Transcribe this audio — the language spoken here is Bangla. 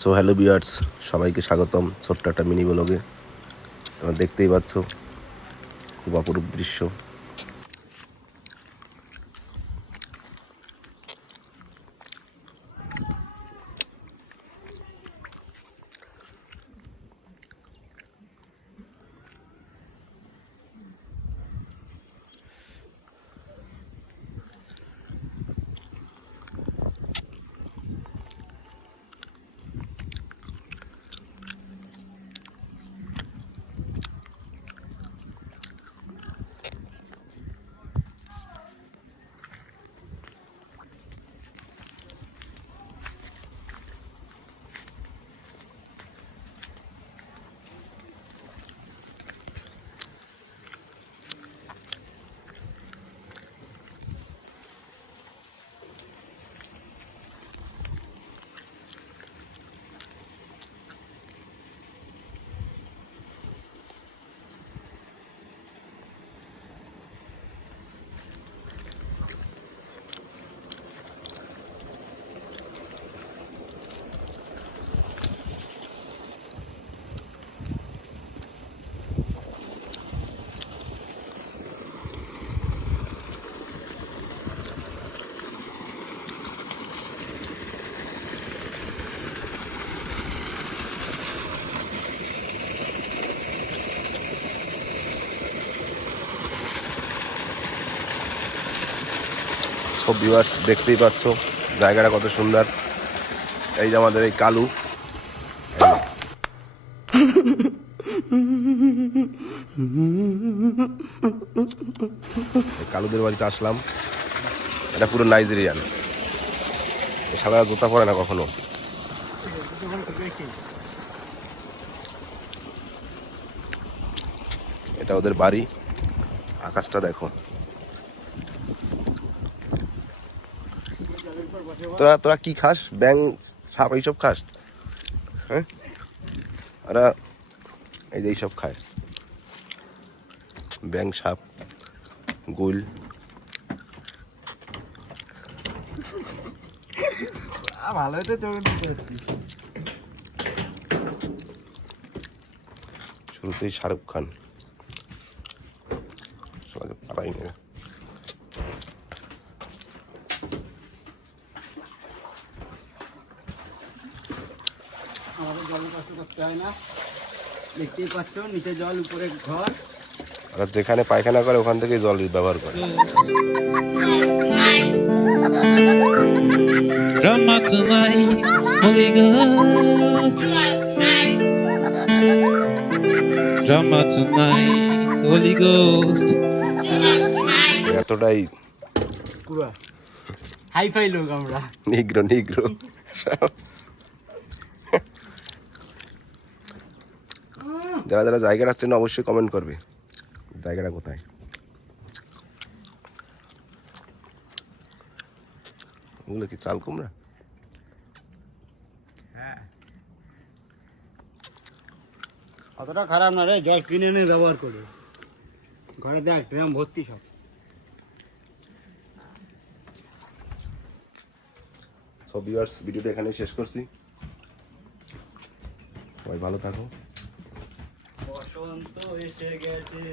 সো হ্যালো ভিউয়ার্স, সবাইকে স্বাগতম ছোট্ট একটা মিনি ব্লগে। তোমরা দেখতেই পাচ্ছ খুব অপরূপ দৃশ্য। সব ভিউয়ার্স দেখতেই পাচ্ছ জায়গাটা কত সুন্দর। এই যে আমাদের এই কালু, কালুদের বাড়িতে আসলাম। এটা পুরো নাইজেরিয়ান, সারা জুতা পরে না কখনো। এটা ওদের বাড়ি, আকাশটা দেখো। তোরা তোরা কি খাস? ব্যাং, সাপ এইসব খাস? হ্যাঁ, ওরা এই যে এইসব খায়, ব্যাং, সাপ, গুল। ভালো তো শুরুতেই শাহরুখ খান সবাইকে পারাই নেবে। আমাদের জল কষ্ট করতে হয় না, দেখতেই পাচ্ছ নিচে জল উপরে ঘর। আর যেখানে পায়খানা করে ওখান থেকে জল ব্যবহার করে। Drama tonight, Holy Ghost. Drama tonight, Holy Ghost. এতটাই পুরো হাইফাই লোক আমরা। নিগ্রো নিগ্রো। যারা যারা জায়গাটা আসছেন অবশ্যই কমেন্ট করবে জায়গাটা কোথায়। ওগুলো কি চাল কুমড়া? হ্যাঁ, অতটা খারাপ না রে, জল কিনে এনে ব্যবহার করে। ঘরে দেখ ড্রাম ভর্তি সব। সব ভিউয়ার্স, ভিডিওটা এখানে শেষ করছি। সবাই ভালো থাকো। বসন্ত এসে গেছে।